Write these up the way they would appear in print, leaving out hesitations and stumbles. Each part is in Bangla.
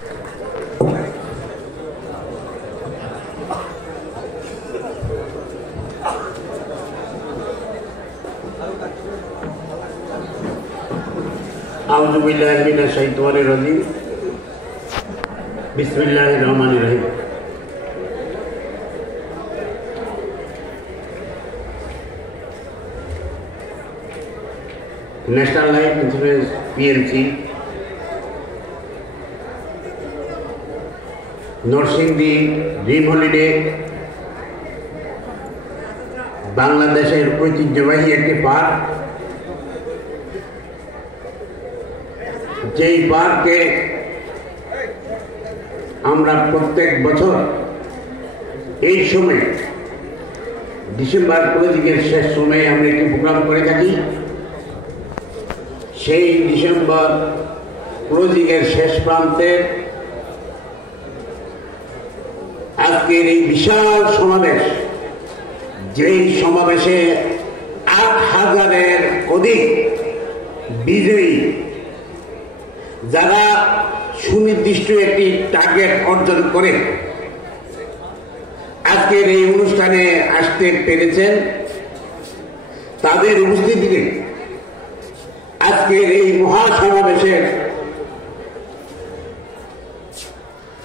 আউযু বিল্লাহি মিনাশ শাইতানির রাজিম। বিসমিল্লাহির রহমানির রহিম। National life insurance PLC Narsingdi dream holiday বাংলাদেশের ঐতিহ্যবাহী একটি পার্ক। যেই পার্কে আমরা প্রত্যেক বছর এই সময় ডিসেম্বর ক্লোজিংয়ের শেষ সময়ে আমরা একটি প্রোগ্রাম করে থাকি। সেই ডিসেম্বর ক্লোজিংয়ের শেষ প্রান্তে আজকের এই বিশাল সমাবেশ, যেই সমাবেশে ৮,০০০-এর অধিক বিজয়ী যারা সুনির্দিষ্ট একটি টার্গেট অর্জন করে আজকের এই অনুষ্ঠানে আসতে পেরেছেন, তাদের উপস্থিতিতে আজকের এই মহাসমাবেশের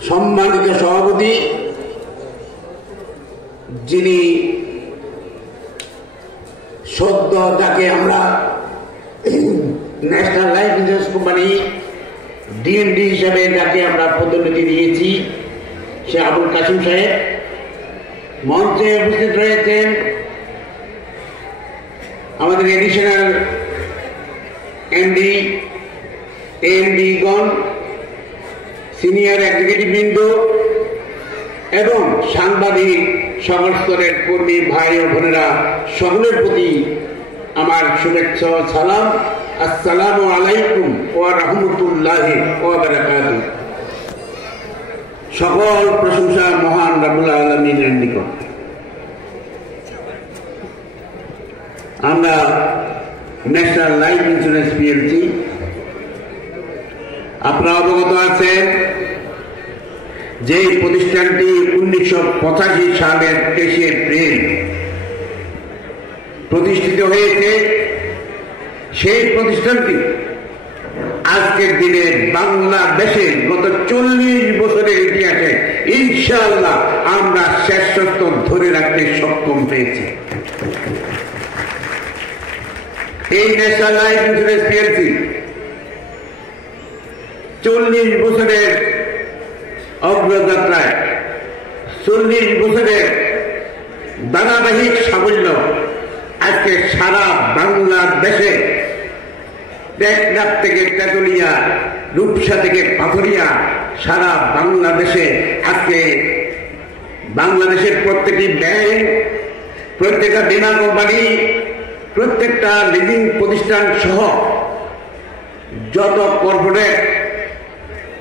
সম্মানিত সভাপতি, যিনি সদ্য যাকে আমরা national life insurance company DMD হিসেবে যাকে আমরা পদোন্নতি দিয়েছি, সে আবুল কাসিম সাহেব মঞ্চে উপস্থিত রয়েছেন। আমাদের এডিশনাল এমডি, এএমডি গণ, সিনিয়র এক্সিকিউটিভ বৃন্দ এবং সাংবাদিক সকল স্তরের কর্মী ভাই ও বোনেরা, সকলের প্রতি আমার শুভেচ্ছা ও সালাম। আসসালামু আলাইকুম ওয়া রাহমাতুল্লাহি ওয়া বারাকাতুহু। সকল প্রশংসা মহান রব্বুল আলামিনের নিকট। আমরা ন্যাশনাল লাইফ ইন্স্যুরেন্স পিএলসি, আপনারা অবগত আছেন যে প্রতিষ্ঠানটি 1985 সালের 23 এপ্রিল প্রতিষ্ঠিত হয়েছে। সেই প্রতিষ্ঠানটি আজকের দিনে বাংলাদেশে গত 40 বছরের ইতিহাসে ইনশাআল্লাহ আমরা শ্রেষ্ঠত্ব ধরে রাখতে সক্ষম হয়েছি। এই ন্যাশনাল লাইফ ইন্স্যুরেন্স পিএলসি 40 বছরের অগ্রযাত্রায়, 40 বছরের ধারাবাহিক সাফল্য আজকে সারা বাংলাদেশে, টেকনাফ থেকে তেতুলিয়া, রূপসা থেকে পাথরিয়া, সারা বাংলাদেশে আজকে বাংলাদেশের প্রত্যেকটি ব্যাংক, প্রত্যেকটা বীমা কোম্পানি, প্রত্যেকটা লিজিং প্রতিষ্ঠান সহ যত কর্পোরেট,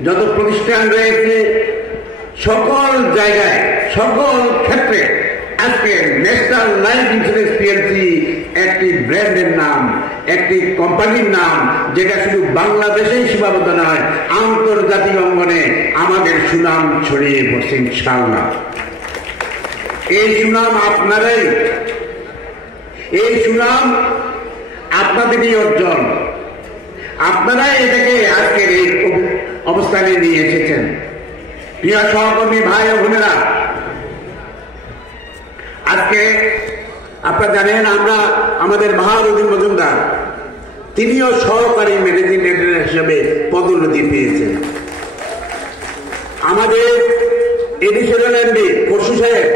যত প্রতিষ্ঠান রয়েছে, সকল জায়গায়, সকল ক্ষেত্রে আজকে ন্যাশনাল লাইফ ইন্স্যুরেন্স পিএলসি একটি ব্র্যান্ডের নাম, একটি কোম্পানির নাম, যেটা শুধু বাংলাদেশেই সীমাবদ্ধ নয়, আন্তর্জাতিক অঙ্গনে আমাদের সুনাম ছড়িয়ে পড়ছে ইনশাআল্লাহ। এই সুনাম আপনারাই, এই সুনাম আপনাদেরই অর্জন, আপনারাই এটাকে আজকের এই অবস্থানে নিয়ে এসেছেন। প্রিয় সহকর্মী ভাই ও বোনেরা, আজকে আপনারা জানেন আমরা আমাদের বাহারুদ্দিন মজুমদার, তিনিও সহকারী ম্যানেজিং ডিরেক্টর হিসেবে পদোন্নতি পেয়েছেন। আমাদের এডিশনাল এমডি পরশু সাহেব,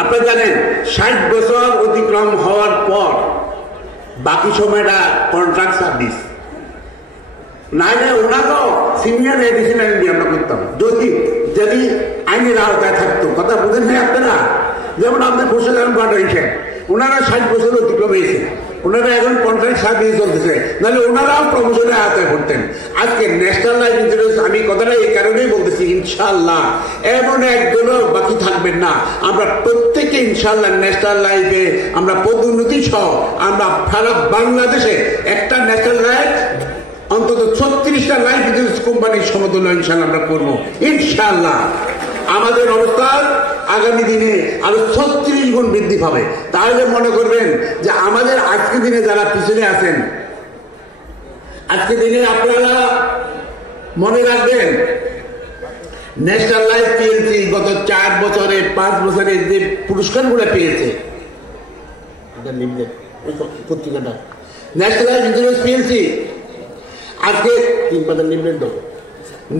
আপনারা জানেন 60 বছর অতিক্রম হওয়ার পর বাকি সময়টা কন্ট্রাক্ট সার্ভিস, নাইলে ওনাকেও সিনিয়র এডিশনাল এমডি আমরা করতাম যদি আইনের আওতায় থাকতো। কথা বুঝেন না আপনারা? যেমন আমাদের প্রশাসন পাঠাইছেন, ওনারা 60 বছর অতিক্রম হয়েছে, ওনারা এখন কন্ট্রাক্ট সার্ভিস চলতেছে, নাহলে ওনারাও প্রমোশনের আওতায় করতেন। আজকে ন্যাশনাল লাইফ ইন্স্যুরেন্স, আমি কথাটা এই কারণেই বলতেছি, ইনশাআল্লাহ এমন একজনও বাকি থাকবেন না। আমরা প্রত্যেকে ইনশাআল্লাহ ন্যাশনাল লাইফে আমরা পদোন্নতি সহ আমরা সারা বাংলাদেশে একটা ন্যাশনাল লাইফ অন্তত 36টা লাইফ ইন্স্যুরেন্স কোম্পানির সমতুল্য ইনশাল্লাহ আমরা করবো ইনশাল্লাহ। আমাদের অবস্থান আগামী দিনে আরো 36 গুণ বৃদ্ধি পাবে। তাহলে মনে করবেন যে আমাদের আজকে দিনে যারা পিছনে আছেন, আজকে দিনে আপনারা মনে রাখবেন ন্যাশনাল লাইফ পিএলসি গত 4 বছরে 5 বছরে যে পুরস্কারগুলো পেয়েছে, পত্রিকাটা ন্যাশনাল লাইফ ইন্স্যুরেন্স পিএলসি আজকে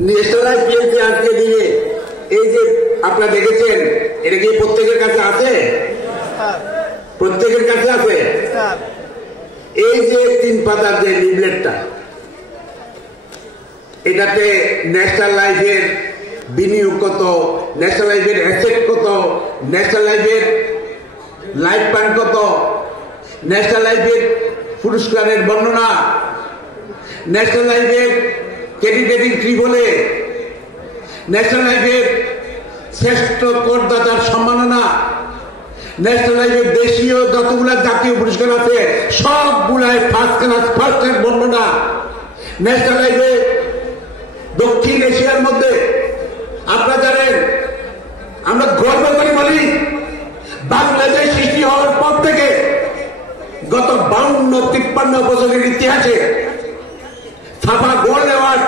ন্যাশনাল লাইফ পিএলসি আজকে দিনে এই যে আপনারা দেখেছেন, এটা কি প্রত্যেকের কাছে আছে? প্রত্যেকের কাছে আছে। এই যে 3 পাতার যে লিফলেটটা, এটাতে ন্যাশনাল লাইফের বিনিয়োগ কত, ন্যাশনাল লাইফের অ্যাসেট কত, ন্যাশনাল লাইফের লাইফ প্ল্যান কত, ন্যাশনাল লাইফের পুরস্কারের বর্ণনা, ন্যাশনাল লাইফের ক্রেডিট রেটিং কি বলে, ন্যাশনাল লাইফের শ্রেষ্ঠ করদাতার সম্মাননা, ন্যাশনাল লাইফের দেশীয় যতগুলা জাতীয় পুরস্কার আছে সবগুলাই ফার্স্ট ক্লাস ফার্স্টের বর্ণনা, ন্যাশনাল লাইফে দক্ষিণ এশিয়ার মধ্যে আপনারা জানেন আমরা গর্ব করে বলি বাংলাদেশ সৃষ্টি হওয়ার পর থেকে গত 52-53 বছরের ইতিহাসে ছাপা গোল্ড অ্যাওয়ার্ড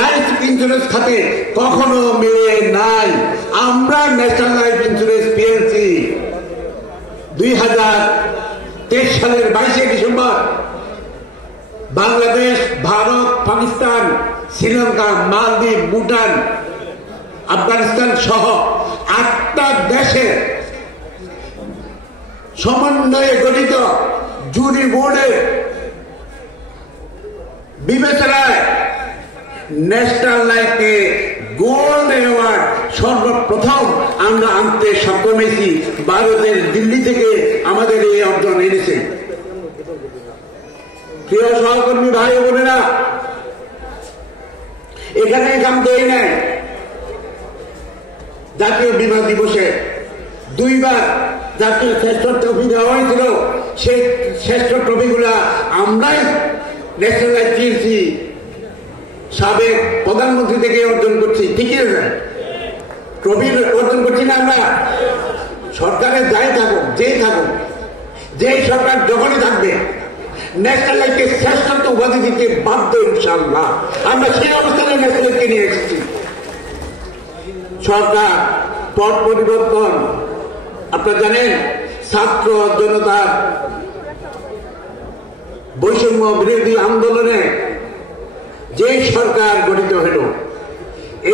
লাইফ ইন্স্যুরেন্স খাতে কখনো মেলে নাই। আমরা ন্যাশনাল লাইফ ইন্স্যুরেন্স পিএলসি 2023 সালের 22শে ডিসেম্বর বাংলাদেশ, ভারত, পাকিস্তান, শ্রীলঙ্কা, মালদ্বীপ, ভুটান, আফগানিস্তান সহ 8টা দেশের সমন্বয়ে গঠিত জুরি বোর্ডের বিবেচনায় ন্যাশনাল লাইফে গোল্ড অ্যাওয়ার্ড সর্বপ্রথম আমরা আনতে সক্ষম হয়েছি। ভারতের দিল্লি থেকে আমাদের এই অর্জন এনেছে। প্রিয় সহকর্মী ভাই ও বোনেরা, এখানে কাম দেই নাই। জাতীয় বিমা দিবসে 2 বার জাতীয় শ্রেষ্ঠ ট্রফি দেওয়া হয়েছিল। সেই শ্রেষ্ঠ ট্রফিগুলা আমরাই ন্যাশনাল লাইফ পিএলসি সাবেক প্রধানমন্ত্রী থেকে অর্জন করছি। ঠিকই আছে, ট্রফি অর্জন করছি না আমরা। সরকারের যাই থাকুক, যেই থাকুক, যে সরকার যখনই থাকবে ন্যাশনাল লাইফকে শ্রেষ্ঠত্ব উপাধি দিতে বাধ্য ইনশাআল্লাহ। আমরা সেই অবস্থানে ন্যাশনাল লাইফকে নিয়ে এসেছি। সরকার পট পরিবর্তন, আপনারা জানেন ছাত্র জনতার বৈষম্য বিরোধী আন্দোলনে যে সরকার গঠিত হল,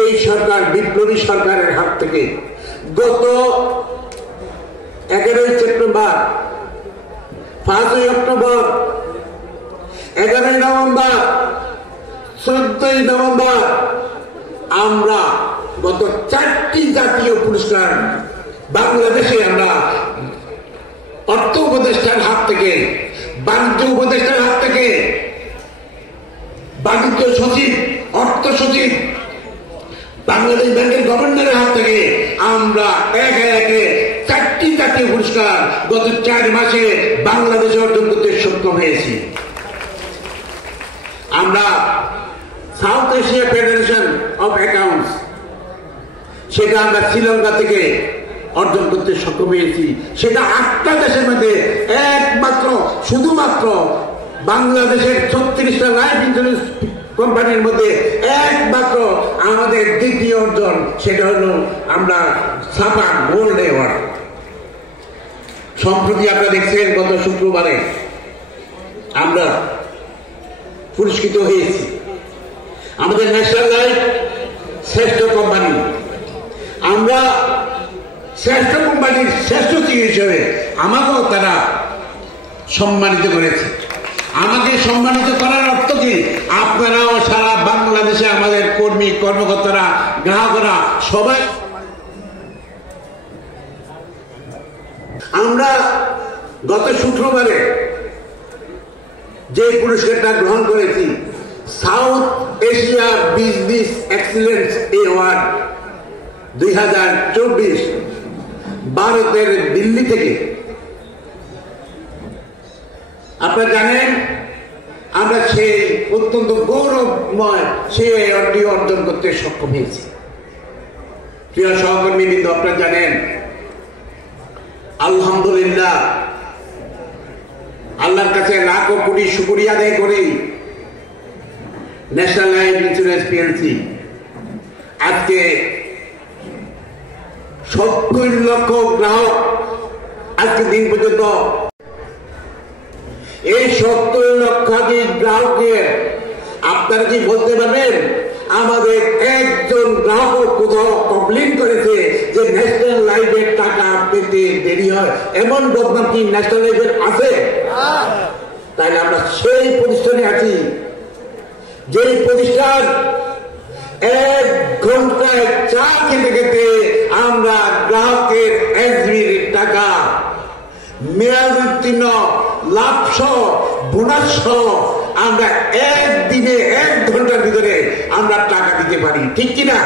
এই সরকার বিপ্লবী সরকারের হাত থেকে গত 11ই সেপ্টেম্বর, 5ই অক্টোবর, 11ই নভেম্বর, 14ই নভেম্বর আমরা গত 4টি জাতীয় পুরস্কার বাংলাদেশে আমরা অর্থ উপদেষ্টার হাত থেকে, বাণিজ্য উপদেষ্টার হাত থেকে, বাণিজ্য সচিব, অর্থ সচিব, বাংলাদেশ ব্যাংকের গভর্নরের হাত থেকে আমরা একে একে 4টি জাতীয় পুরস্কার গত 4 মাসে বাংলাদেশে অর্জন করতে সক্ষম হয়েছি। আমরা south Asia federation of accounts, সেটা আমরা শ্রীলঙ্কা থেকে অর্জন করতে সক্ষম হয়েছি। সেটা 8টা দেশের মধ্যে একমাত্র, শুধুমাত্র বাংলাদেশের 36টা লাইফ ইন্স্যুরেন্স কোম্পানির মধ্যে একমাত্র আমাদের দ্বিতীয় অর্জন। সেটা হলো আমরা ছাপা গোল্ড অ্যাওয়ার্ড। সম্প্রতি আপনারা দেখছেন গত শুক্রবারে আমরা পুরস্কৃত হয়েছি। আমাদের ন্যাশনাল লাইফ শ্রেষ্ঠ কোম্পানি, আমরা শ্রেষ্ঠ কোম্পানির শ্রেষ্ঠ হিসেবে আমাকেও তারা সম্মানিত করেছে। আমাকে সম্মানিত করার অর্থ কি? আপনারাও সারা বাংলাদেশে আমাদের কর্মী, কর্মকর্তারা, গ্রাহকরা সবাই আমরা গত শুক্রবারে যে পুরস্কারটা গ্রহণ করেছি, south Asia business excellence award 2024 ভারতের দিল্লি থেকে। আপনারা জানেন আমরা সেই অত্যন্ত গৌরবময় সেই অ্যাওয়ার্ডটি অর্জন করতে সক্ষম হয়েছি। প্রিয় সহকর্মীবৃন্দ, আপনারা জানেন আলহামদুলিল্লাহ, আল্লাহর কাছে লাখ কোটি শুকরিয়া আদায় করি ন্যাশনাল লাইফ ইন্স্যুরেন্স পিএলসি আজকে 70 লক্ষ গ্রাহক আজকে দিন পর্যন্ত এই 70 লক্ষাধিক গ্রাহকের আপনারা কি বলতে পারবেন আমাদের একজন গ্রাহক কোথাও কমপ্লেন করেছে যে ন্যাশনাল লাইফের টাকা পেতে দেরি হয়, এমন বদনাম কি ন্যাশনাল লাইফের আছে? তাহলে আমরা সেই প্রতিষ্ঠানে আছি যে প্রতিষ্ঠান 1 ঘন্টায় চা খেতে খেতে আমরা গ্রাহকের এসবির টাকা মেয়াদ উত্তীর্ণ লাভ সহ বোনাস সহ আমরা একদিনে 1 ঘন্টার ভিতরে আমরা টাকা দিতে পারি, ঠিক কিনা?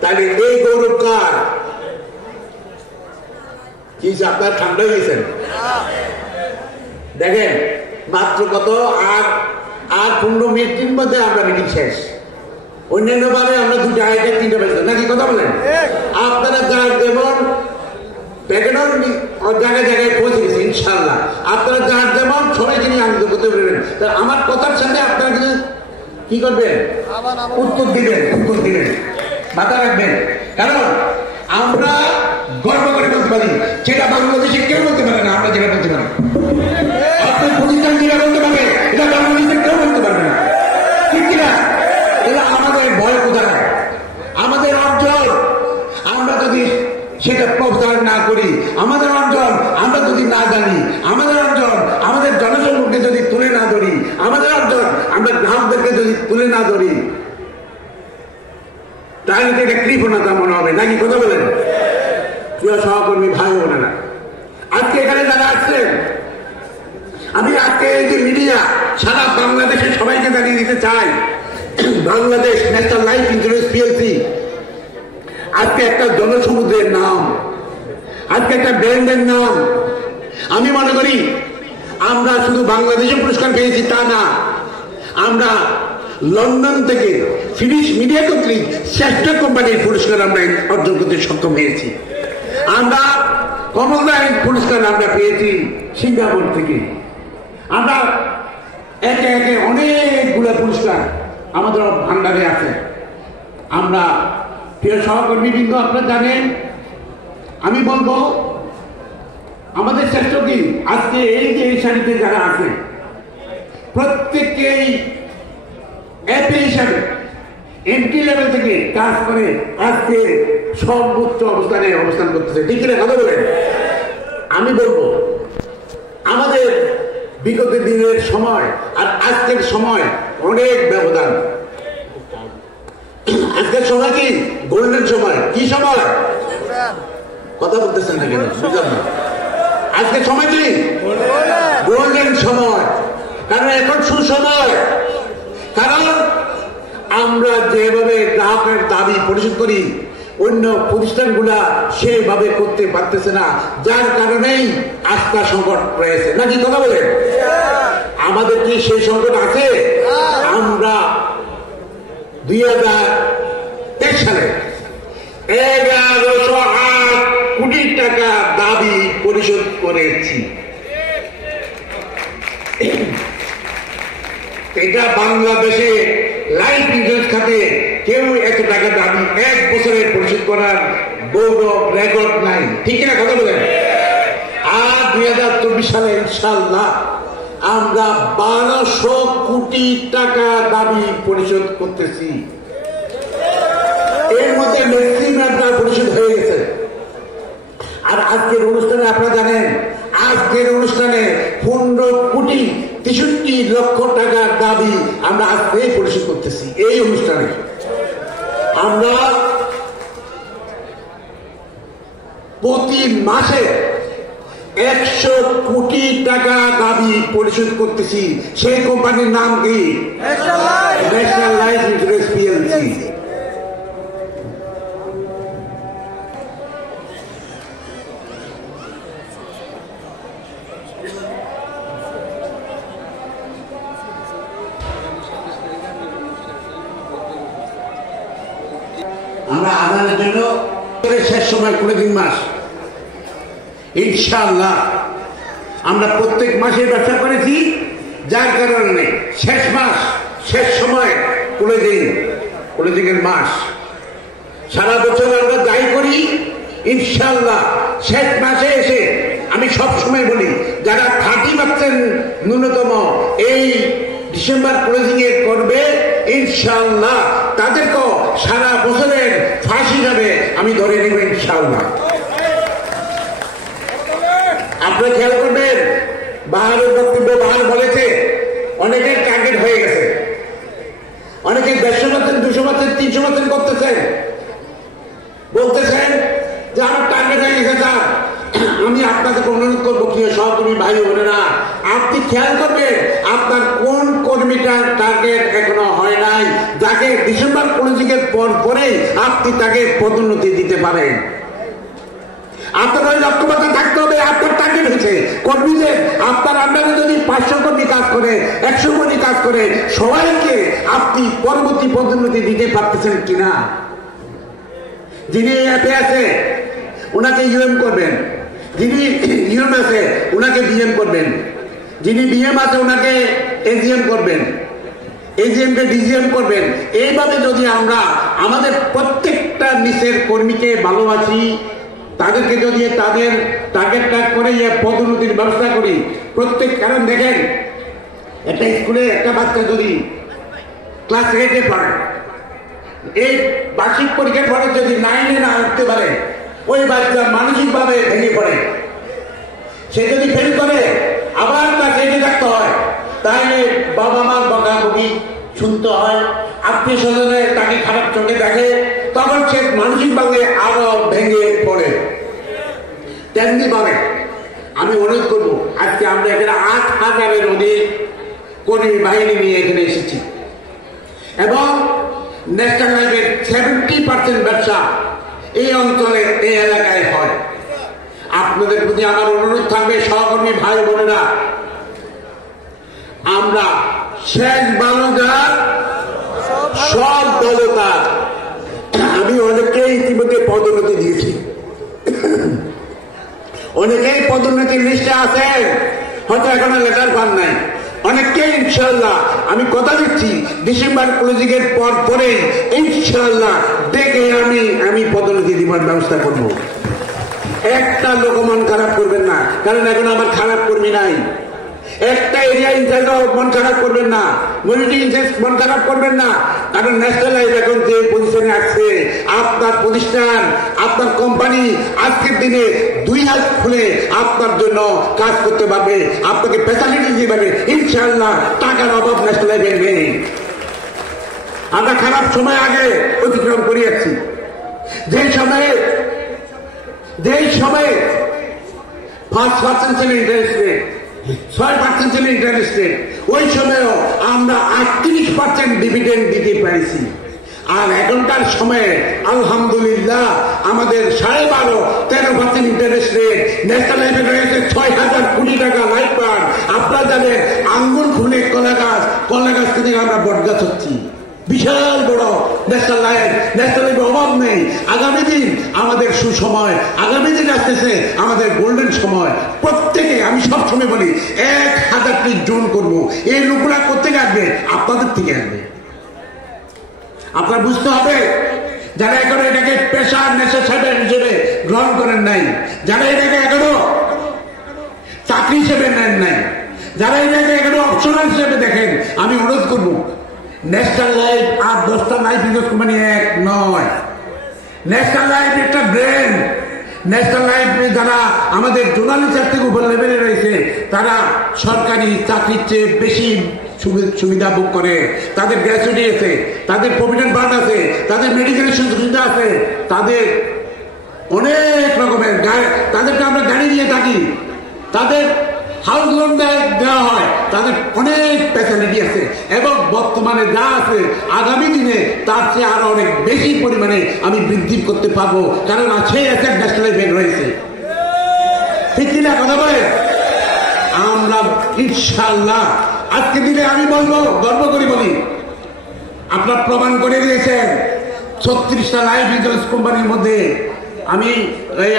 তাহলে এই গৌরব কার? কি আপনার ঠান্ডা হয়েছেন? দেখেন মাত্র কত আর 15 মিনিটের মধ্যে আমরা মিটিং শেষ। অন্যান্য বারে আমরা 2টা 3টা বাজে নাকি কথা বলেন? আপনারা যার যেমন জায়গায় জায়গায় পৌঁছে গেছে ইনশাল্লাহ। আপনারা যার যেমন সবাইকে নিয়ে আনন্দ করতে পারবেন। আমার কথার সাথে আপনারা কিন্তু কি করবেন? উত্তর দিবেন, মাথা রাখবেন। কারণ আমরা গর্ব করে বলতে পারি যেটা বাংলাদেশে কেউ বলতে পারে না, আমরা যেটা বলতে পারি। আপনার প্রতিষ্ঠান যেটা বলতে পারে এটা বাংলাদেশে কেউ বলতে পারবে না, ঠিক কিনা? এটা আমাদের ভয় কোথায়? আমাদের অঞ্চল আমরা যদি সেটা প্রচার না করি, আমাদের অঞ্চল আমরা যদি না জানি, আমাদের অঞ্চল আমাদের জনসংখ্যাকে যদি তুলে না ধরি, আমাদের অঞ্চল আমরা গ্রাহকদেরকে যদি তুলে না ধরি, তাহলে তো এটা কৃপণতা মনে হবে, নাকি কথা বলেন? প্রিয় সহকর্মী ভাই বোনেরা, আজকে এখানে যারা আসছেন, আমি আজকে এই যে মিডিয়া সারা বাংলাদেশের সবাইকে জানিয়ে দিতে চাই, Bangladesh national life insurance PLC আজকে একটা জনসমুদ্রের নাম, আজকে একটা ব্র্যান্ডের নাম। আমি মনে করি আমরা শুধু বাংলাদেশে পুরস্কার পেয়েছি তা না, আমরা লন্ডন থেকে ফিনিশ মিডিয়া কর্তৃক শ্রেষ্ঠ কোম্পানির পুরস্কার আমরা অর্জন করতে সক্ষম হয়েছি। আমরা কমনওয়েলথ পুরস্কার আমরা পেয়েছি সিঙ্গাপুর থেকে। আমরা একে একে অনেকগুলো পুরস্কার আমাদের ভান্ডারে আছে। আমরা প্রিয় সহকর্মীবৃন্দ, আপনারা জানেন, আমি বলবো আমাদের শ্রেষ্ঠ কি আজকে এই যে এই সারিতে যারা আছে প্রত্যেককেই এপি হিসাবে এন্ট্রি লেভেল থেকে কাজ করে আজকে সর্বোচ্চ অবস্থানে অবস্থান করতেছে, ঠিক কিনা কথা বলেন? আমি বলবো আমাদের বিগত দিনের সময় আর আজকের সময় অনেক ব্যবধান। আজকের সময় কি গোল্ডেন সময়। কি সময়? কথা বলতেছেন না কেন? বুঝলাম না। আজকের সময় কি গোল্ডেন সময়, কারণ এখন সুসময়। কারণ আমরা যেভাবে গ্রাহকের দাবি পরিশোধ করি অন্য প্রতিষ্ঠানগুলা সেভাবে করতে পারতেছে না, যার কারণেই আস্থা সংকট রয়েছে, নাকি কথা বলেন? আমাদের কি সেই সংকট আছে? আমরা 2023 সালে 1108 কোটি টাকা দাবি পরিশোধ করেছি। এটা বাংলাদেশে লাইফ ইন্স্যুরেন্স খাতে কেউ এত টাকা দাবি 1 বছরে পরিশোধ করার গৌরব রেকর্ড নাই, ঠিক না কথা বলেন? আর 2024 সালে ইনশাআল্লাহ আমরা 1200 কোটি টাকা দাবি পরিশোধ করতেছি। এর মধ্যে ম্যাক্সিমামটা পরিশোধ হয়ে গেছে। আর আজকের অনুষ্ঠানে আপনারা জানেন, আজকের অনুষ্ঠানে 15 কোটি 63 লক্ষ টাকার দাবি আমরা আজকে পরিশোধ করতেছি। এই অনুষ্ঠানে আমরা প্রতি মাসে 100 কোটি টাকা দাবি পরিশোধ করতেছি। সেই কোম্পানির নাম কি? National life insurance PLC. আমরা আদানের জন্য শেষ সময় 20 মাস ইনশাআল্লাহ আমরা প্রত্যেক মাসে ব্যবসা করেছি, যার কারণে শেষ মাস শেষ সময় ক্লোজিংয়ের মাস। সারা বছর আমরা যাই করি ইনশাআল্লাহ শেষ মাসে এসে আমি সব সময় বলি যারা 30% ন্যূনতম এই ডিসেম্বর ক্লোজিং এ করবে ইনশাআল্লাহ তাদেরকেও সারা বছরের ফাঁসি হিসাবে আমি ধরে নেব ইনশাআল্লাহ। আপনারা খেয়াল করবেন, বাহারের বক্তব্য বাহার বলেছে অনেকের টার্গেট হয়ে গেছে, অনেকে 150%, 200%, 300% করতেছেন, বলতেছেন যে আমার টার্গেট হয়ে গেছে। স্যার আমি আপনাদেরকে অনুরোধ করবো প্রিয় সহকর্মী ভাই বোনেরা, আপনি খেয়াল করবেন আপনার কোন কর্মীটার টার্গেট এখনো হয় নাই, যাকে ডিসেম্বর ক্লোজিংয়ের পরেই আপনি তাকে পদোন্নতি দিতে পারেন। আপনার ওই লক্ষ্যমাত্রা থাকতে হবে, আপনার টার্গেট হয়েছে কর্মীদের, আপনার আন্ডারে যদি 500 কর্মী কাজ করে, 100 কর্মী কাজ করে, সবাইকে আপনি পরবর্তী পদোন্নতি দিতে পারতেছেন কিনা। যিনি এতে আছে ওনাকে ইউএম করবেন, যিনি ইউএম আছে ওনাকে বিএম করবেন, যিনি বিএম আছে ওনাকে এজিএম করবেন, এজিএম কে ডিজিএম করবেন। এইভাবে যদি আমরা আমাদের প্রত্যেকটা নিচের কর্মীকে ভালোবাসি, তাদেরকে যদি তাদের টার্গেটটা করে পদোন্নতির ব্যবস্থা করি প্রত্যেক, কারণ দেখেন একটা স্কুলে একটা বাচ্চা যদি ক্লাস 8-এ পড়ে, এই বার্ষিক পরীক্ষার পরে যদি 9-এ না উঠতে পারে, ওই বাচ্চা মানসিকভাবে ভেঙে পড়ে। সে যদি ফেল করে আবার ক্লাস 8-এ থাকতে হয়, তাহলে বাবা মার বকাবকি শুনতে হয়, আত্মীয় স্বজনে তাকে খারাপ চোখে দেখে, তখন সে মানসিকভাবে আরো ভেঙে পড়ে। তেমনি ভাবে আমি অনুরোধ করবো, আজকে আমরা এখানে 8,000-এর অধিক কর্মী বাহিনী নিয়ে এখানে এসেছি এবং ন্যাশনাল লাইফের 70% ব্যবসা এই অঞ্চলে এই এলাকায় হয়। আপনাদের প্রতি আমার অনুরোধ থাকবে সহকর্মী ভাই বোনেরা, আমরা শেষ বালুদার সব দলতার আমি অনেককে ইতিমধ্যে পদোন্নতি দিয়েছি, অনেকেই পদোন্নতির লিস্টে আছেন, হয়তো এখনো লেটার পান নাই। অনেককে ইনশাআল্লাহ আমি কথা দিচ্ছি ডিসেম্বর ক্লোজিং এর পরে ইনশাআল্লাহ ডেকে আমি পদোন্নতি দিবার ব্যবস্থা করব। একটা লোক মন খারাপ করবেন না, কারণ এখন আমার খারাপ কর্মী নাই। একটা এরিয়া ইনচার্জ মন খারাপ করবেন না, মনিটরি ইনচার্জ মন খারাপ করবেন না, কারণ ন্যাশনাল লাইফ এখন যে পজিশনে আসছে, আপনার প্রতিষ্ঠান আপনার কোম্পানি আজকের দিনে 2 হাত খুলে আপনার জন্য কাজ করতে পারবে, আপনাকে ফ্যাসিলিটি দিতে পারবে ইনশাআল্লাহ। টাকার অভাব ন্যাশনাল লাইফে নেই। আমরা খারাপ সময় আগে অতিক্রম করে যাচ্ছি, যে সময়ে 5% ছিল ইন্টারেস্ট রেট, 6% ছিল ইন্টারেস্ট রেট, ওই সময়েও আমরা 38% ডিভিডেন্ড দিতে পারিছি। আর এখনকার সময়ে আলহামদুলিল্লাহ আমাদের 12.5-13% ইন্টারেস্ট রেট, ন্যাশনাল লাইফে রয়েছে 6,000 কোটি টাকা লাইফ ফান্ড। আপনারা জানেন আঙ্গুর খুলে কলা গাছ থেকে আমরা বট গাছ হচ্ছি, বিশাল বড় ন্যাশনাল লাইফের অভাব নেই। আগামী দিন আমাদের সুসময়, আগামী দিন আসতেছে আমাদের গোল্ডেন সময়। প্রত্যেকে আমি সবসময় বলি 1,000টি জোন করবো, এই লোকরা কোথেকে আসবে? আপনাদের থেকে আসবে। আপনার বুঝতে হবে যারা এখনো এটাকে পেশার নেশা হিসেবে গ্রহণ করেন নাই, যারা এটাকে এখনো চাকরি হিসেবে নেন নাই, যারা এটাকে এখনো অপশনাল হিসেবে দেখেন, আমি অনুরোধ করবো ন্যাশনাল লাইফ আর 10টা লাইফ ইন্স্যুরেন্স কোম্পানি এক নয়। ন্যাশনাল লাইফ একটা ব্র্যান্ড। ন্যাশনাল লাইফ যারা আমাদের জোনাল ইনচার্জ থেকে উপর লেভেলে রয়েছে, তারা সরকারি চাকরির চেয়ে বেশি সুবিধা ভোগ করে। তাদের গ্র্যাচুইটি আছে, তাদের প্রভিডেন্ট ফান্ড আছে, তাদের মেডিকেল সুবিধা আছে, তাদের অনেক রকমের, তাদেরকে আমরা গাড়ি দিয়ে থাকি, তাদের হাউস লোন দেওয়া হয়, তাদের অনেক ফ্যাসিলিটি আছে এবং বর্তমানে যা আছে আগামী দিনে তার চেয়ে আরো অনেক বেশি পরিমাণে আমি বৃদ্ধি করতে পারবো, কারণ আছে একটা ন্যাশনাল ব্যাংক রয়েছে। ঠিক কিনা কথা বলে? আমরা ইনশাআল্লাহ আজকে দিনে আমি বলবো, গর্ব করে বলি, আপনারা প্রমাণ করে দিয়েছেন 36টা লাইফ ইন্স্যুরেন্স কোম্পানির মধ্যে আমি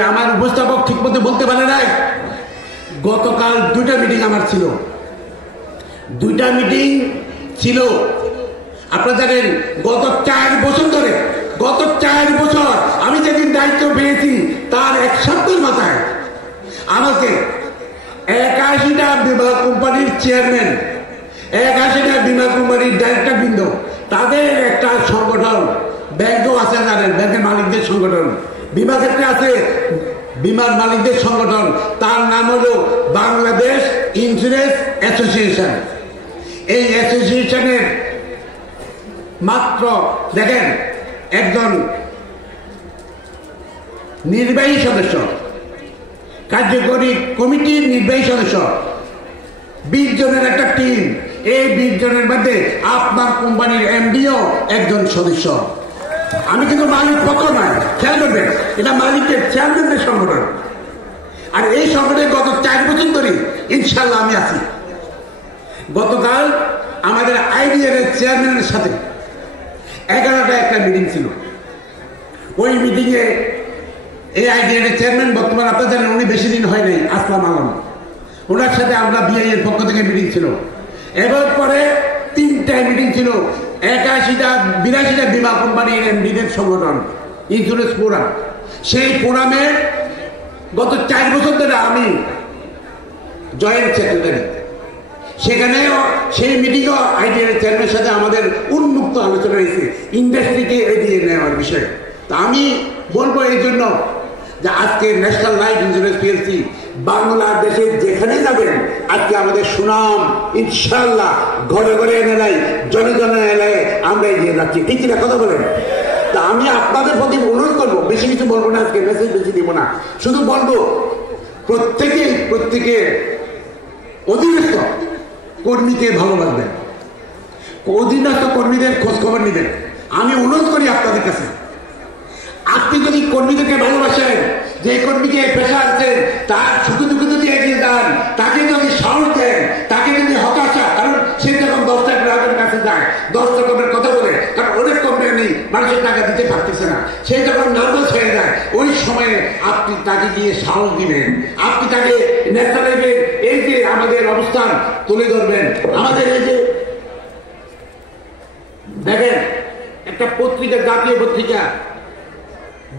আমার উপস্থাপক ঠিক মতো বলতে পারে নাই, গতকাল 2টা মিটিং আমার ছিল, 2টা মিটিং ছিল। আপনারা জানেন গত 4 বছর ধরে, গত 4 বছর আমি যেদিন দায়িত্ব পেয়েছি তার 1 সপ্তাহের মাথায় আমাকে 81টা বিমা কোম্পানির চেয়ারম্যান, 81টা বিমা কোম্পানির ডাইরেক্টর বৃন্দ, তাদের একটা সংগঠন, ব্যাংকও আছে জানেন, ব্যাংকের মালিকদের সংগঠন, বিমা ক্ষেত্রে আছে বিমার মালিকদের সংগঠন, তার নাম হলো বাংলাদেশ ইন্স্যুরেন্স অ্যাসোসিয়েশন। এই অ্যাসোসিয়েশনের মাত্র দেখেন একজন নির্বাহী সদস্য, কার্যকরী কমিটির নির্বাহী সদস্য, 20 জনের একটা টিম। এই 20 জনের মধ্যে আপনার কোম্পানির এমডিও একজন সদস্য। আমি কিন্তু মালিক পক্ষ নয়, খেয়াল করবেন, এটা মালিকের চেয়ারম্যানদের সংগঠন। আর এই সংগঠনে গত 4 বছর ধরে ইনশাল্লাহ আমি আছি। গতকাল আমাদের আইডিএর চেয়ারম্যানের সাথে 11টা একটা মিটিং ছিল। ওই মিটিংয়ে এই আইডিএর চেয়ারম্যান বর্তমান আপনারা জানেন উনি বেশি দিন হয় নাই, আসলাম আলম, ওনার সাথে আমরা বিআই এর পক্ষ থেকে মিটিং ছিল। এবার পরে 3টা মিটিং ছিল, 81টা 82টা বিমা কোম্পানির এমডিদের সংগঠন ইন্স্যুরেন্স ফোরাম। সেই ফোরামে গত 4 বছর ধরে আমি জয়েন্ট সেক্রেটারি। সেখানে সেই মিটিংও আইডিএর চেয়ারম্যানের সাথে আমাদের উন্মুক্ত আলোচনা হয়েছে ইন্ডাস্ট্রিকে এগিয়ে নেওয়ার বিষয়ে। তা আমি বলবো এই জন্য যে আজকে ন্যাশনাল লাইফ ইন্স্যুরেন্স পিএলসি বাংলাদেশে যেখানে যাবেন আজকে আমাদের সুনাম ইনশাল্লাহ ঘরে ঘরে এলাকায় জনজনের এলাকায় আমরা এগিয়ে যাচ্ছি, ঠিক কিনা কথা বলেন? তা আমি আপনাদের প্রতি অনুরোধ করবো, বেশি কিছু বলবো না আজকে, মেসেজ বেশি দিব না, শুধু বলবো প্রত্যেকে অধীনস্থ কর্মীকে ভালোবাসবেন, অধীনস্থ কর্মীদের খোঁজ খবর নিবেন। আমি অনুরোধ করি আপনাদের কাছে, আপনি যদি কর্মীদেরকে ভালোবাসেন, যে কর্মীকে পেশা আছেন তার সুখে দুঃখে যদি এগিয়ে যান, তাকে যদি সাহস দেন, তাকে যদি হতাশা, কারণ সে যখন 10টা গ্রাহকের কাছে যায় 10 রকমের কথা বলে, কারণ অনেক কোম্পানি মানুষের টাকা দিতে পারতেছে না, সে যখন নার্ভাস হয়ে যায় ওই সময়ে আপনি তাকে গিয়ে সাহস দিবেন, আপনি তাকে ন্যাশনাল এই যে আমাদের অবস্থান তুলে ধরবেন। আমাদের এই যে দেখেন একটা পত্রিকা, জাতীয় পত্রিকা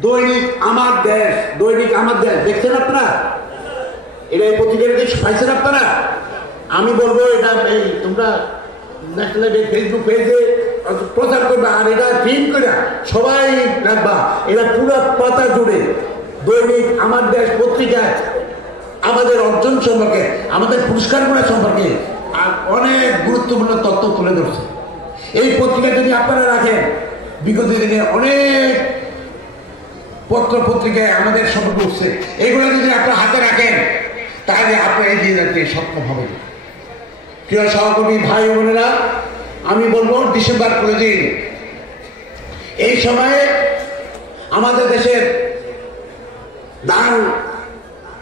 দৈনিক আমার দেশ, দৈনিক আমার দেশ দেখছেন আপনারা? এটা এই পত্রিকাটা পাইছেন আপনারা? আমি বলবো এটা এই তোমরা ন্যাশনাল ফেসবুক পেজে প্রচার করবে, আর এটা প্রিন্ট করে সবাই রাখবা। এটা পুরো পাতা জুড়ে দৈনিক আমার দেশ পত্রিকায় আমাদের অর্জন সম্পর্কে, আমাদের পুরস্কারগুলো সম্পর্কে আর অনেক গুরুত্বপূর্ণ তথ্য তুলে ধরছে। এই পত্রিকা যদি আপনারা রাখেন, বিগত দিনে অনেক পত্র পত্রিকায় আমাদের সম্পর্কে উঠছে, এগুলো যদি আপনার হাতে রাখেন তাহলে আপনার এগিয়ে যেতে সক্ষম হবে। প্রিয় সহকর্মী ভাই বোনেরা, আমি বলবো ডিসেম্বর 15 এই সময়ে আমাদের দেশের ধান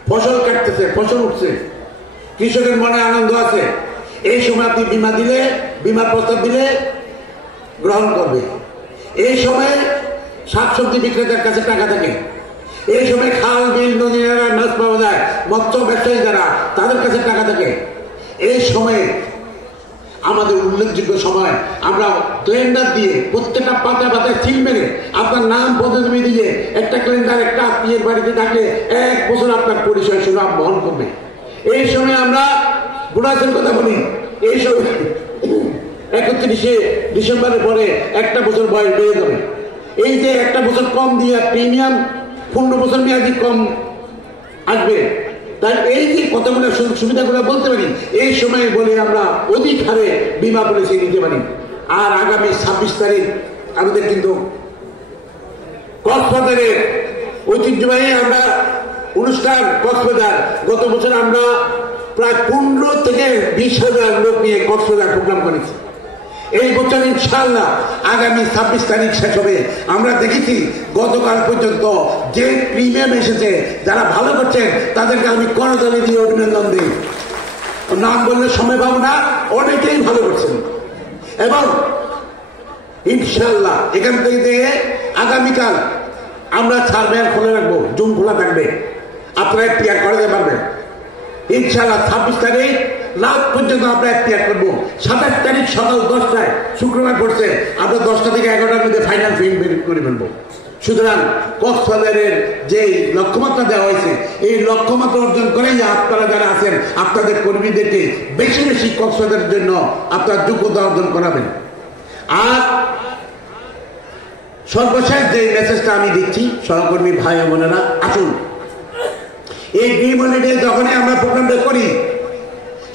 ফসল কাটতেছে, ফসল উঠছে, কৃষকের মনে আনন্দ আছে। এই সময় আপনি বীমা দিলে, বীমার প্রস্তাব দিলে গ্রহণ করবে। এই সময় শাকসবজি বিক্রেতার কাছে টাকা থাকে, এই সময় খাল বিল নদী নালায় মাছ পাওয়া যায়, মৎস্য ব্যবসায়ী যারা তাদের কাছে টাকা থাকে। এই সময়ে আমাদের উল্লেখযোগ্য সময় আমরা ক্যালেন্ডার দিয়ে প্রত্যেকটা পাতা পাতায় সিল মেরে আপনার নাম পদবি দিয়ে একটা ক্যালেন্ডার একটা আত্মীয়ের বাড়িতে থাকলে 1 বছর আপনার পরিচয় সুনাম বহন করবে। এই সময় আমরা বোনাসের কথা বলি, এই সময় 31শে ডিসেম্বরের পরে 1টা বছর বয়স বেড়ে যাবে। এই যে 1টা বছর কম দিয়ে প্রিমিয়াম 15 বছর মেয়াদি কম আসবে, তাই এই যে কতগুলো সুযোগ সুবিধাগুলো বলতে পারি, এই সময়ে বলে আমরা অধিক হারে বীমা পলিসি নিতে পারি। আর আগামী 26 তারিখ আমাদের কিন্তু কক্সবাজারে ঐতিহ্যবাহী আমরা অনুষ্ঠান, কক্সবাজার গত বছর আমরা প্রায় 15 থেকে 20,000 লোক নিয়ে কক্সবাজার প্রোগ্রাম করেছি। এই বছর ইনশাআল্লাহ আগামী 26 তারিখ শেষ হবে। আমরা দেখেছি গতকাল পর্যন্ত যে প্রিমিয়াম এসেছে, যারা ভালো করছেন তাদেরকে আমি করতালি দিয়ে অভিনন্দন দিই। নাম বললে সময় পাবো না, অনেকেই ভালো করছেন। এবং ইনশাআল্লাহ এখান থেকে আগামীকাল আমরা সার্ভে খুলে রাখবো, জুম খোলা থাকবে, আপনারা এখতিয়ার করে দিতে পারবেন ইনশাআল্লাহ। 26 তারিখ রাত পর্যন্ত আমরা এখতিয়ার করবো। 27 তারিখ সকাল 10টায় শুক্রবার পড়ছে, আমরা 10টা থেকে 11টার মধ্যে ফাইনাল ফিল্ম বের করে ফেলবো। সুতরাং কক্সবাজারের যে লক্ষ্যমাত্রা দেওয়া হয়েছে, এই লক্ষ্যমাত্রা অর্জন করেই আপনারা যারা আছেন আপনাদের কর্মীদেরকে বেশি বেশি কক্সবাজারের জন্য আপনার যোগ্যতা অর্জন করাবেন। আর সর্বশেষ যে মেসেজটা আমি দিচ্ছি সহকর্মী ভাই ও বোনেরা, আসুন এই ড্রিম হলিডে যখনই আমরা প্রোগ্রামটা করি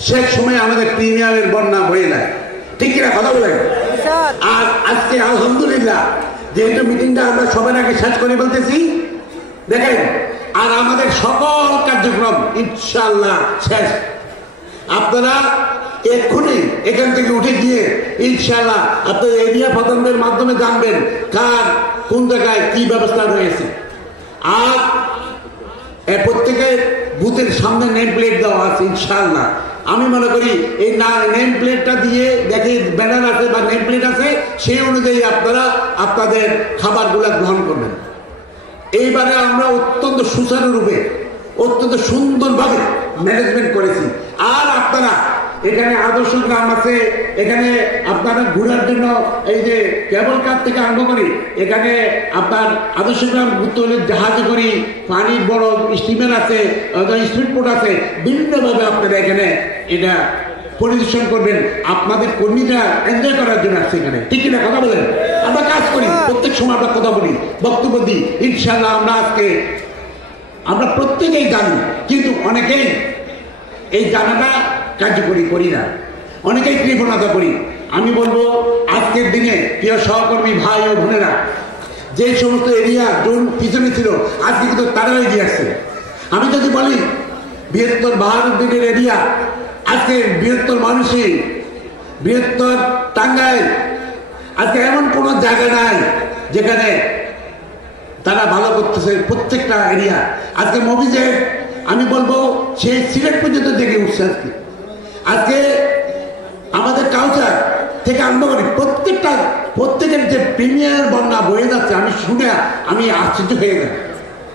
শেষ সময় আমাদের প্রিমিয়ামের বন্যা বয়ে যায়, ঠিক কিনা কথা বলেন? আর আজকে আলহামদুলিল্লাহ যেহেতু মিটিংটা আমরা সবার আগে শেষ করে বলতেছি দেখেন, আর আমাদের সকল কার্যক্রম ইনশাআল্লাহ শেষ। আপনারা এক্ষুনি এখান থেকে উঠে গিয়ে ইনশাআল্লাহ আপনাদের এরিয়া প্রধানদের মাধ্যমে জানবেন কার কোন জায়গায় কি ব্যবস্থা রয়েছে। আর প্রত্যেকের বুথের সামনে নেম প্লেট দেওয়া আছে ইনশাআল্লাহ। আমি মনে করি এই নেম প্লেটটা দিয়ে দেখে ব্যানার আছে বা নেম প্লেট আছে, সেই অনুযায়ী আপনারা আপনাদের খাবারগুলো গ্রহণ করবেন। এইবারে আমরা অত্যন্ত সুচারুরূপে অত্যন্ত সুন্দরভাবে ম্যানেজমেন্ট করেছি। আর আপনারা এখানে আদর্শ গ্রাম আছে, এখানে আপনারা ঘোরার জন্য এই যে কেবল কার থেকে আরম্ভ করি, এখানে আপনার আদর্শ গ্রাম ঘুরতে হলে জাহাজে করি, পানির বড় স্টিমার আছে, স্পিড বোট আছে, বিভিন্নভাবে আপনারা এখানে এটা পরিদর্শন করবেন। আপনাদের কর্মীরা এনজয় করার জন্য আসছে এখানে, ঠিক কিনা কথা বলেন? আমরা কাজ করি, প্রত্যেক সময় আমরা কথা বলি, বক্তব্য দিই। ইনশাআল্লাহ আমরা প্রত্যেকেই জানি, কিন্তু অনেকেই এই জানাটা কার্যকরী করি না, অনেকেই কৃপণতা করি। আমি বলবো আজকের দিনে প্রিয় সহকর্মী ভাই ও বোনেরা, যে সমস্ত এরিয়া জোন পিছনে ছিল আজকে কিন্তু তারাও এগিয়ে আসছে। আমি যদি বলি বৃহত্তর 72 দিনের এরিয়া, আজকে বৃহত্তর মানুষই, বৃহত্তর টাঙ্গাইল, আজকে এমন কোন জায়গা নাই যেখানে তারা ভালো করতেছে। প্রত্যেকটা এরিয়া আজকে মবিজে আমি বলবো সেই সিলেট পর্যন্ত জেগে উঠছে। আজকে আমাদের কালচার থেকে আরম্ভ করি প্রত্যেকের যে প্রিমিয়ার বন্যা বয়ে যাচ্ছে, আমি শুনে আমি আশ্চর্য হয়ে যাই।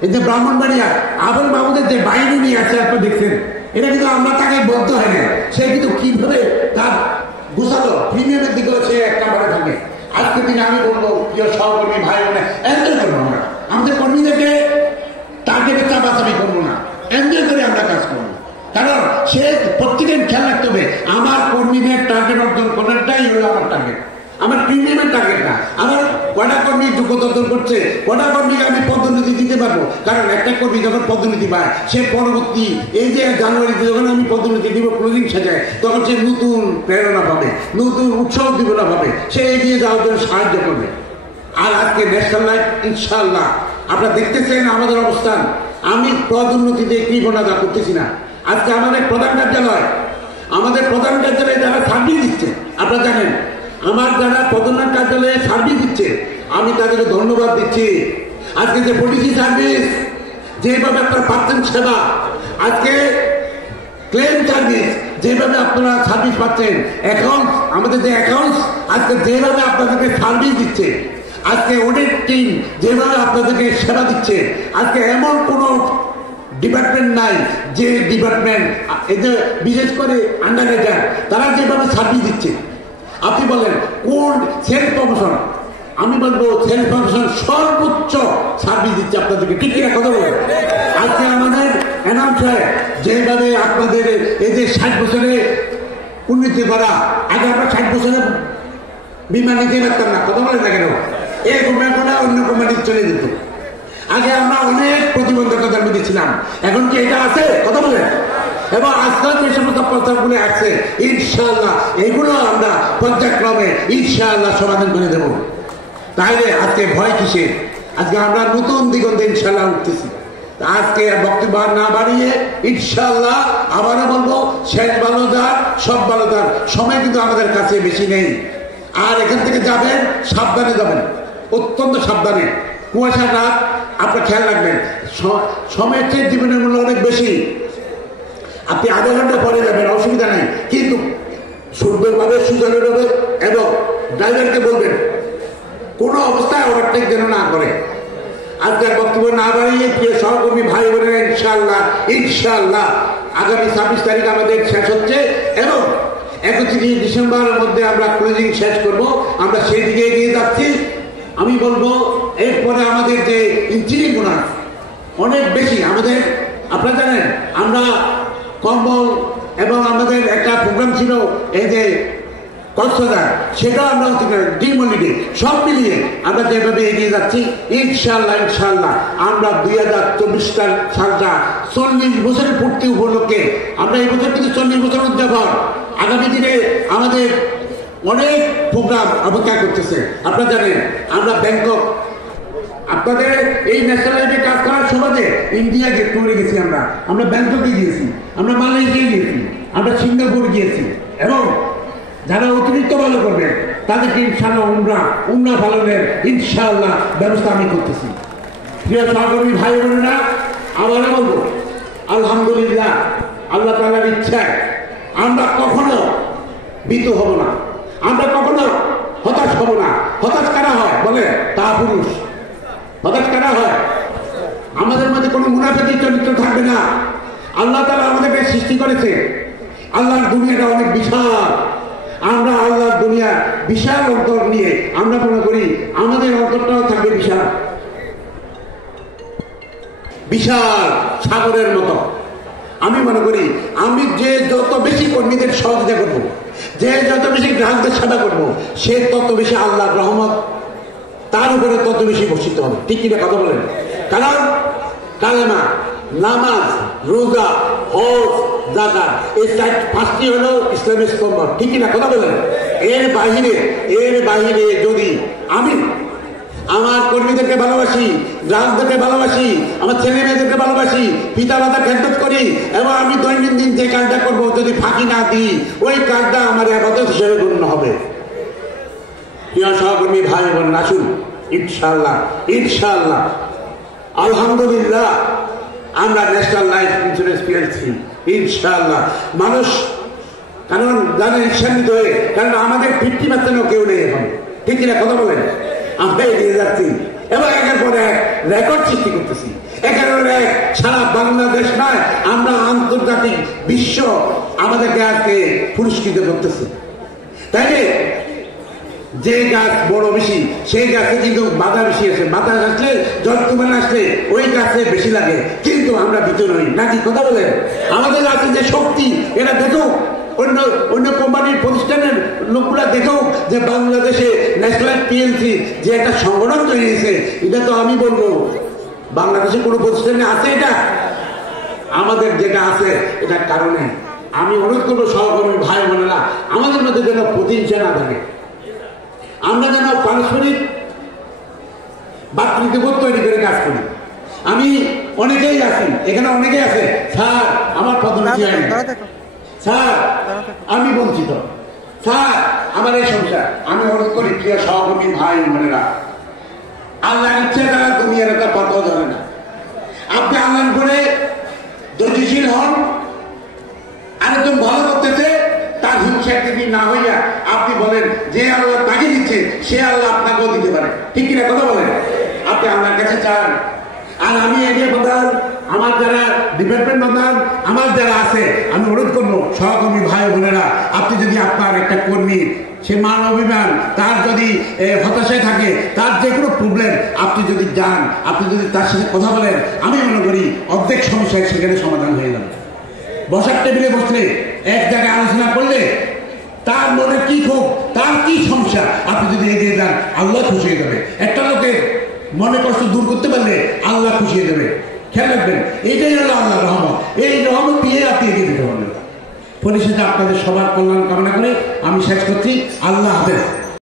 এই যে ব্রাহ্মণবাড়িয়া আবুল মাহমুদের যে বাইরে নিয়ে আছে আপনারা দেখছেন, এটা কিন্তু আমরা তাকে বলতে হয় না, সে কিন্তু কিভাবে তার গুছালো প্রিমিয়ামের দিকেও সে এক নম্বরে থাকে। আজকের দিনে আমি বলবো প্রিয় সহকর্মী ভাই বোনে এনজয় করবো আমরা, আমাদের কর্মীদেরকে টার্গেটে চাপাচাপি করবো না, এনজয় করে আমরা কাজ করবো। কারণ সে প্রত্যেকের খেয়াল রাখতে হবে আমার কর্মীদের টার্গেট অর্জন করাটাই হলো আমার টার্গেট, আমার প্রিমিয়ামের টার্গেট না। আমার কটা কর্মী যোগ্যতা অর্জন করছে, কটা কর্মীকে আমি পদোন্নতি দিতে পারবো। কারণ একটা কর্মী যখন পদোন্নতি পায় সে পরবর্তী এই যে জানুয়ারিতে যখন আমি পদোন্নতি দিব ক্লোজিং সাজায়, তখন সে নতুন প্রেরণা পাবে, নতুন উৎসাহ উদ্দীপনা পাবে, সে এগিয়ে যাওয়ার জন্য সাহায্য করবে। আর আজকে ন্যাশনাল লাইফ ইনশাআল্লাহ আপনারা দেখতেছেন আমাদের অবস্থান। আমি পদোন্নতিতে কৃপণতা করতেছি না। আজকে আমাদের প্রধান কার্যালয়ে যারা সার্ভিস দিচ্ছে, আপনারা জানেন আমার যারা প্রধান কার্যালয়ে সার্ভিস দিচ্ছে আমি তাদেরকে ধন্যবাদ দিচ্ছি। আজকে যে পলিসি সার্ভিস যেভাবে আপনারা পাচ্ছেন সেবা, আজকে ক্লেম সার্ভিস যেভাবে আপনারা সার্ভিস পাচ্ছেন, অ্যাকাউন্টস আমাদের যে অ্যাকাউন্টস আজকে যেভাবে আপনাদেরকে সার্ভিস দিচ্ছে, আজকে অডিট টিম যেভাবে আপনাদেরকে সেবা দিচ্ছে, আজকে এমন কোন ডিপার্টমেন্ট নাই যে ডিপার্টমেন্ট এই যে বিশেষ করে আন্ডারগ্রেডার তারা যেভাবে সার্ভিস দিচ্ছে। আপনি বলেন কোন সেলস প্রমোশন, আমি বলবো সেলস প্রমোশন সর্বোচ্চ সার্ভিস দিচ্ছে আপনাদেরকে, ঠিক কিনা কথা বলেন? আজকে আমাদের অ্যানাউন্স হয় যেভাবে আপনাদের এই যে 60 বছরে উন্নতি করা, আগে আমরা 60 বছরে বিমা নিতে পারতাম না, কথা বলেন না কেন? এই কোম্পানিটা অন্য কোম্পানি চলে যেত। আগে আমরা অনেক প্রতিবন্ধকতার মধ্যে ছিলাম, এখন কি এটা আছে? কথা বলেন। এবং আজকে যে সমস্ত প্রস্তাবগুলো আসছে ইনশাআল্লাহ এগুলো আমরা পর্যায়ক্রমে ইনশাআল্লাহ সমাধান করে দেব। তাহলে আজকে ভয় কিসে? আজকে আমরা নতুন দিগন্তে ইনশাআল্লাহ উঠতেছি। আজকে বক্তব্য না বাড়িয়ে ইনশাআল্লাহ আবারও বলবো শেষ ভালো যার সব ভালো যার, সময় কিন্তু আমাদের কাছে বেশি নেই। আর এখান থেকে যাবেন সাবধানে যাবেন, অত্যন্ত সাবধানে। কুয়াশা রাত আপনার খেয়াল রাখবেন, সময়ের চেয়ে জীবনের মূল্য অনেক বেশি। আপনি আধা ঘন্টা পরে যাবেন অসুবিধা নেই, কিন্তু সুন্দরভাবে সুচারুভাবে এবং ড্রাইভারকে বলবেন কোনো অবস্থায় ওভারটেক যেন না করে। আজকের বক্তব্য না বাড়িয়ে প্রিয় সহকর্মী ভাই বোনেরা, ইনশাআল্লাহ ইনশাআল্লাহ আগামী 26 তারিখ আমাদের শেষ হচ্ছে এবং 31 ডিসেম্বরের মধ্যে আমরা ক্লোজিং শেষ করব। আমরা সেই দিকে এগিয়ে যাচ্ছি। আমি বলবো এরপরে আমাদের যে ইঞ্জিনিয়ারিং বোনাস অনেক বেশি আমাদের, আপনারা জানেন আমরা কম্বল এবং আমাদের একটা প্রোগ্রাম ছিল এই যে কক্সবাজার, সেটাও আমরা ড্রিম হলিডে, সব মিলিয়ে আমরা যেভাবে এগিয়ে যাচ্ছি ইনশাআল্লাহ ইনশাআল্লাহ আমরা 2024 সালটা 40 বছরের পূর্তি উপলক্ষে আমরা এই বছর কিন্তু 40 বছর উদযাপন। আগামী দিনে আমাদের অনেক প্রোগ্রাম অপেক্ষা করতেছে। আপনারা জানেন আমরা ব্যাংকক, আপনাদের এই ন্যাশনাল হাইওয়ে কাজ করার সমাজে ইন্ডিয়া গেট ট্যুরে গেছি, আমরা ব্যাংককে গিয়েছি, আমরা মালয়েশিয়া গিয়েছি, আমরা সিঙ্গাপুর গিয়েছি এবং যারা অতিরিক্ত ভালো করবেন তাদেরকে ইনশাআল্লাহ উমরা পালনের ইনশাআল্লাহ ব্যবস্থা আমি করতেছি। প্রিয় সহকর্মী ভাই বোনেরা, আবারও বলবো আলহামদুলিল্লাহ, আল্লাহ তাআলার ইচ্ছায় আমরা কখনো ভীতু হব না, আমরা কখনো হতাশ হব না। হতাশ কারা হয় বলে? তা পুরুষ। হতাশ কারা হয়? আমাদের মধ্যে কোনো মুনাফিকি চরিত্র থাকবে না। আল্লাহ তাআলা আমাদেরকে সৃষ্টি করেছে, আল্লাহর দুনিয়াটা অনেক বিশাল। আমরা আল্লাহর দুনিয়া বিশাল অন্তর নিয়ে আমরা মনে করি আমাদের অন্তরটাও থাকবে বিশাল বিশাল সাগরের মতো। আমি মনে করি আমি যে যত বেশি কর্মীদের সহযোগিতা করব, যে যত বেশি গ্রাহকদের সেবা করব, সে তত বেশি আল্লাহর রহমত তার উপরে তত বেশি বর্ষিত হবে। ঠিক কিনা কথা বলেন? কারণ কালেমা, নামাজ, রোজা, হজ, যাকাত, এই 5টি হলো ইসলামের স্তম্ভ। ঠিক কিনা কথা বলেন? এর বাহিরে যদি আমি আমার কর্মীদেরকে ভালোবাসি, গ্রাহকদেরকে ভালোবাসি, আমার ছেলে মেয়েদেরকে ভালোবাসি, পিতা মাতা খেদমত করি এবং আমি দৈনন্দিন যে কাজটা করবো যদি ফাঁকি না দিই, ওই কাজটা আমার ইবাদত হিসেবে গণ্য হবে। প্রিয় সহকর্মী ভাই বোন, আসুন ইনশাআল্লাহ ইনশাআল্লাহ আলহামদুলিল্লাহ আমরা ন্যাশনাল লাইফ ইন্স্যুরেন্স পেয়েছি ইনশাআল্লাহ। মানুষ কারণ জানেন ঈর্ষান্বিত হয়ে, কারণ আমাদের 50% কেউ নেই এখন। ঠিক কিনা কথা বলেন? আমরা এগিয়ে যাচ্ছি এবং একের পর এক রেকর্ড সৃষ্টি করতেছি। একের পর এক সারা বাংলাদেশ নয়, আমরা আন্তর্জাতিক বিশ্ব আমাদেরকে আজকে পুরস্কৃত করতেছি। তাই যে গাছ বড় বেশি সেই গাছে কিন্তু বাধা বেশি আছে, বাতাস আসলে জল তুফান আসলে ওই গাছে বেশি লাগে, কিন্তু আমরা ভিতর নই। নাকি কথা বলেন? আমাদের আছে যে শক্তি, এটা দেখো অন্য কোম্পানির প্রতিষ্ঠানের লোকগুলা দেখো যে বাংলাদেশে ন্যাশনাল পিএলসি যে একটা সংগঠন তৈরি হয়েছে, এটা তো আমি বলবো বাংলাদেশে কোনো প্রতিষ্ঠানে আছে এটা? আমাদের যেটা আছে এটার কারণে আমি অনুরোধ করবো সহকর্মী ভাই বোনেরা, আমাদের মধ্যে যেন প্রতিহিংসা না থাকে, আমরা যেন পারস্পরিক ভাতৃত্ববোধ তৈরি করে কাজ করি। আমি অনেকেই আছি এখানে, অনেকেই আছে স্যার আমার পদোন্নতি হয়নি, স্যার আমি বঞ্চিত, স্যার আমার এই সমস্যা। আমি অনুরোধ করি প্রিয় সহকর্মী ভাই বোনেরা, আল্লাহর ইচ্ছে দ্বারা দুনিয়ার একটা পথ ধরে না। আপনি আল্লাহর করে ধৈর্যশীল হন, আরেকজন ভালো করতেছে তার হিংসা যদি না হইয়া আপনি বলেন যে আল্লাহ তাকে দিচ্ছে সে আল্লাহ আপনাকেও দিতে পারে। ঠিক কিনা কথা বলেন? আপনি আল্লাহর কাছে চান। আর আমি এগিয়ে প্রধান, আমার যারা ডিপার্টমেন্ট প্রধান, আমার যারা আছে, আমি অনুরোধ করবো সহকর্মী ভাই বোনেরা, আপনি যদি আপনার একটা কর্মী সে মান অভিমান, তার যদি হতাশায় থাকে, তার যে কোনো প্রবলেম, আপনি যদি যান, আপনি যদি তার সাথে কথা বলেন, আমি মনে করি অর্ধেক সমস্যায় সেখানে সমাধান হয়ে যাবে। বসার টেবিলে বসলে এক জায়গায় আলোচনা করলে তার মনে কি ক্ষোভ, তার কি সমস্যা, আপনি যদি এগিয়ে যান আল্লাহ খুশি হয়ে যাবে। একটা লোকের মনে কষ্ট দূর করতে পারলে আল্লাহ খুশি হয়ে যাবে। খেয়াল রাখবেন, এইটাই হলো আল্লাহ রহমত। এই রহমত দিয়ে আপনি এগিয়ে দিতে পারবেন। পরিশেষে আপনাদের সবার কল্যাণ কামনা করে আমি শেষ করছি। আল্লাহ হাফেজ।